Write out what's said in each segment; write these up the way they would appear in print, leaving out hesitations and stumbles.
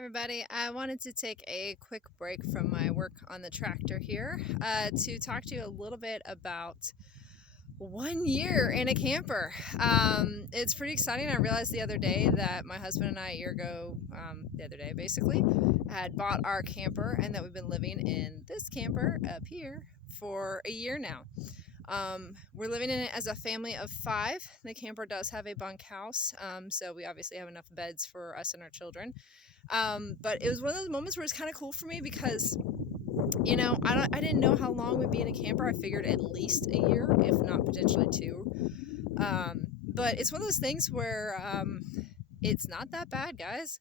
Everybody. I wanted to take a quick break from my work on the tractor here to talk to you a little bit about 1 year in a camper. It's pretty exciting. I realized the other day that my husband and I, a year ago, the other day basically, had bought our camper and that we've been living in this camper up here for a year now. We're living in it as a family of 5. The camper does have a bunkhouse, so we obviously have enough beds for us and our children. But it was one of those moments where it's kind of cool for me because, I didn't know how long we'd be in a camper. I figured at least a year, if not potentially 2. But it's one of those things where it's not that bad, guys.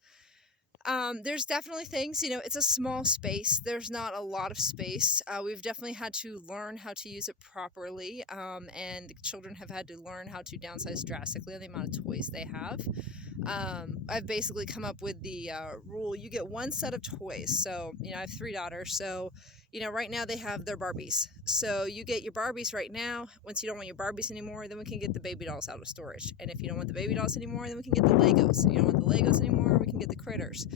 There's definitely things, it's a small space. There's not a lot of space. We've definitely had to learn how to use it properly. And the children have had to learn how to downsize drastically on the amount of toys they have. I've basically come up with the rule: you get one set of toys. So, I have 3 daughters. So, right now they have their Barbies. So you get your Barbies right now. Once you don't want your Barbies anymore, then we can get the baby dolls out of storage. And if you don't want the baby dolls anymore, then we can get the Legos. If you don't want the Legos anymore, we can get the critters.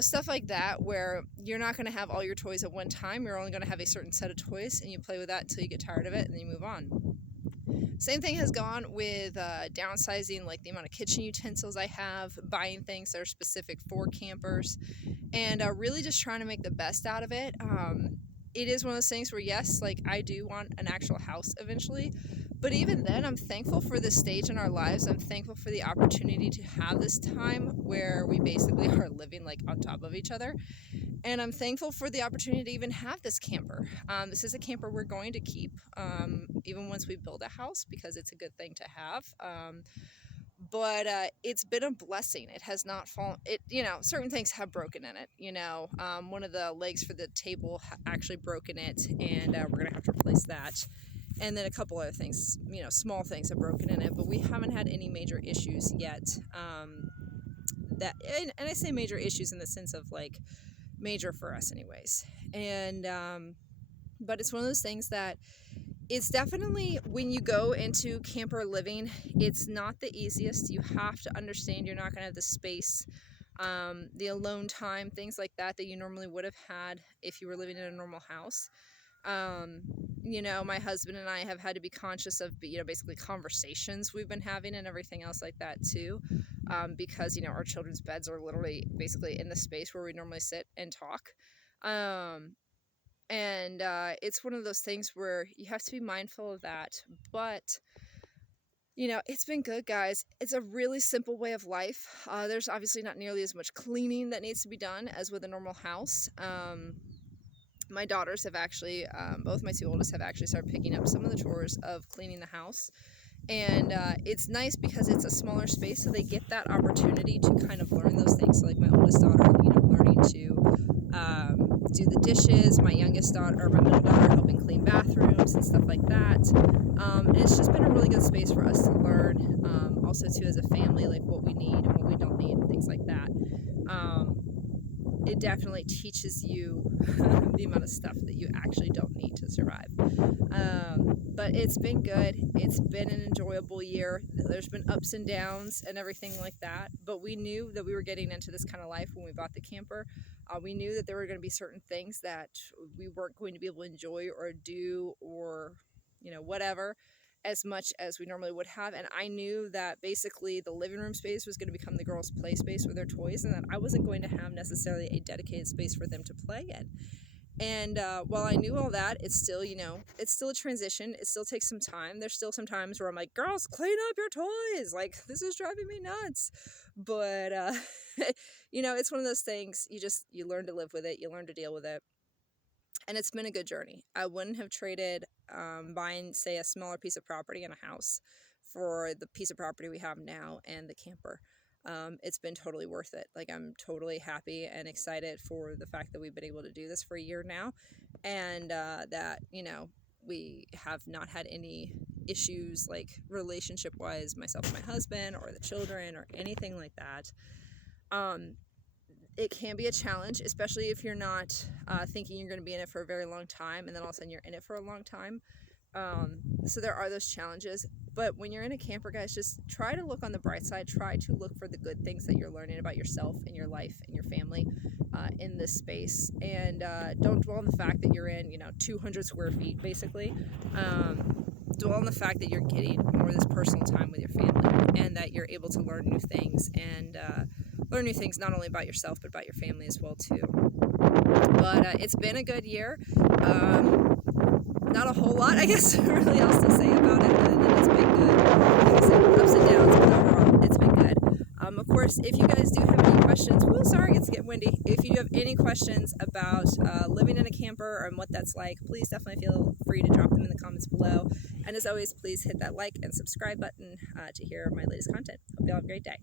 Stuff like that, where you're not going to have all your toys at one time. You're only going to have a certain set of toys, and you play with that until you get tired of it, and then you move on. Same thing has gone with downsizing, like the amount of kitchen utensils I have, buying things that are specific for campers, and really just trying to make the best out of it. It is one of those things where, yes, like I do want an actual house eventually, but even then, I'm thankful for this stage in our lives. I'm thankful for the opportunity to have this time where we basically are living like on top of each other. And I'm thankful for the opportunity to even have this camper. This is a camper we're going to keep, even once we build a house, because it's a good thing to have. But it's been a blessing. It has not fallen. Certain things have broken in it. One of the legs for the table actually broke in it, and we're gonna have to replace that. And then a couple other things, small things have broken in it, but we haven't had any major issues yet. And I say major issues in the sense of like major for us anyways. And but it's one of those things that it's definitely, when you go into camper living, it's not the easiest. You have to understand you're not going to have the space, the alone time, things like that you normally would have had if you were living in a normal house. My husband and I have had to be conscious of, basically conversations we've been having and everything else like that too. Because, our children's beds are literally basically in the space where we normally sit and talk. And it's one of those things where you have to be mindful of that. But, it's been good, guys. It's a really simple way of life. There's obviously not nearly as much cleaning that needs to be done as with a normal house. My daughters have actually, both my 2 oldest have actually started picking up some of the chores of cleaning the house. And it's nice because it's a smaller space, so they get that opportunity to kind of learn those things. So like my oldest daughter, learning to do the dishes, my youngest daughter, or my middle daughter, helping clean bathrooms and stuff like that. And it's just been a really good space for us to learn, also too as a family, like what we need and what we don't need and things like that. It definitely teaches you the amount of stuff that you actually don't need to survive. But it's been good. It's been an enjoyable year. There's been ups and downs and everything like that. But we knew that we were getting into this kind of life when we bought the camper. We knew that there were going to be certain things that we weren't going to be able to enjoy or do or, whatever, as much as we normally would have. And I knew that basically the living room space was going to become the girls' play space with their toys, and that I wasn't going to have necessarily a dedicated space for them to play in. And while I knew all that, it's still, it's still a transition. It still takes some time. There's still some times where I'm like, girls, clean up your toys. Like, this is driving me nuts. But, it's one of those things, you learn to live with it. You learn to deal with it. And it's been a good journey. I wouldn't have traded buying, say, a smaller piece of property and a house for the piece of property we have now and the camper. It's been totally worth it. Like, I'm totally happy and excited for the fact that we've been able to do this for a year now, and that, we have not had any issues, like relationship-wise, myself and my husband, or the children, or anything like that. It can be a challenge, especially if you're not thinking you're going to be in it for a very long time, and then all of a sudden you're in it for a long time. So there are those challenges, but when you're in a camper, guys, just try to look on the bright side. Try to look for the good things that you're learning about yourself and your life and your family. this space, and don't dwell on the fact that you're in, 200 square feet, basically. Dwell on the fact that you're getting more of this personal time with your family, and that you're able to learn new things, and learn new things not only about yourself, but about your family as well, too. But it's been a good year. Not a whole lot, I guess, really else to say about it, other than it's been good. Like I said, ups and downs, but overall, it's been good. Of course, if you guys do have any questions, sorry, it's getting windy. If you do have any questions about living in a camper and what that's like, please definitely feel free to drop them in the comments below. And as always, please hit that like and subscribe button to hear my latest content. Hope you all have a great day.